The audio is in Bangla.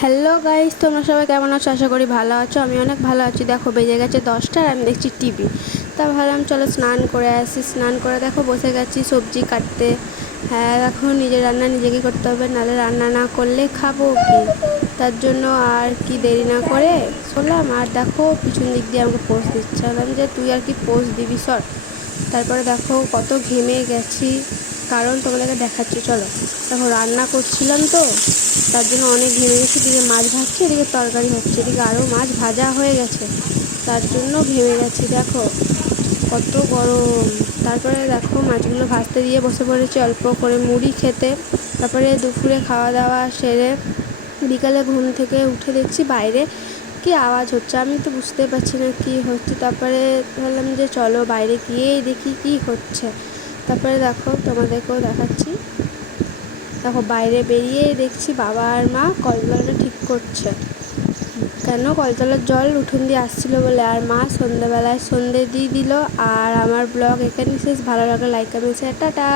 হ্যালো গাইস, তোমরা সবাই কেমন আছো? আশা করি ভালো আছো। আমি অনেক ভালো আছি। দেখো বেজে গেছে 10টা আর আমি দেখছি টিভি। তা ভাবলাম চলো স্নান করে আসি। স্নান করে দেখো বসে গেছি সবজি কাটতে। হ্যাঁ, দেখো নিজের রান্না নিজেকেই করতে হবে, নাহলে রান্না না করলে খাবো কি? তার জন্য আর কি দেরি না করে চললাম। আর দেখো পিছন দিক দিয়ে আমাকে পোস্ট দিচ্ছে। বললাম যে তুই আর কি পোস্ট দিবি, সর। তারপরে দেখো কত ঘেমে গেছি, কারণ তোমাদেরকে দেখাচ্ছি চলো। দেখো রান্না করছিলাম তো, তার জন্য অনেক ঘেমে গেছি। এদিকে মাছ ভাজছে, এদিকে তরকারি হচ্ছে, এদিকে আরও মাছ ভাজা হয়ে গেছে, তার জন্য ঘেমে গেছি। দেখো কত গরম। তারপরে দেখো মাছগুলো ভাজতে দিয়ে বসে পড়েছি অল্প করে মুড়ি খেতে। তারপরে দুপুরে খাওয়া দাওয়া সেরে বিকালে ঘুম থেকে উঠে দেখছি বাইরে কি আওয়াজ হচ্ছে, আমি তো বুঝতে পারছি না কি হচ্ছে। তারপরে ভাবলাম যে চলো বাইরে গিয়েই দেখি কি হচ্ছে। তারপরে দেখো তোমাদেরকেও দেখাচ্ছি। দেখো বাইরে বেরিয়েই দেখছি বাবা আর মা কলতলাটা ঠিক করছে। কেন, কলতলার জল উঠোন দিয়ে আসছিল বলে। আর মা সন্ধ্যেবেলায় সন্ধে দিয়ে দিল। আর আমার ব্লগ এখানে শেষ। ভালো লাগলে লাইক কমেন্ট শেয়ার, টাটা।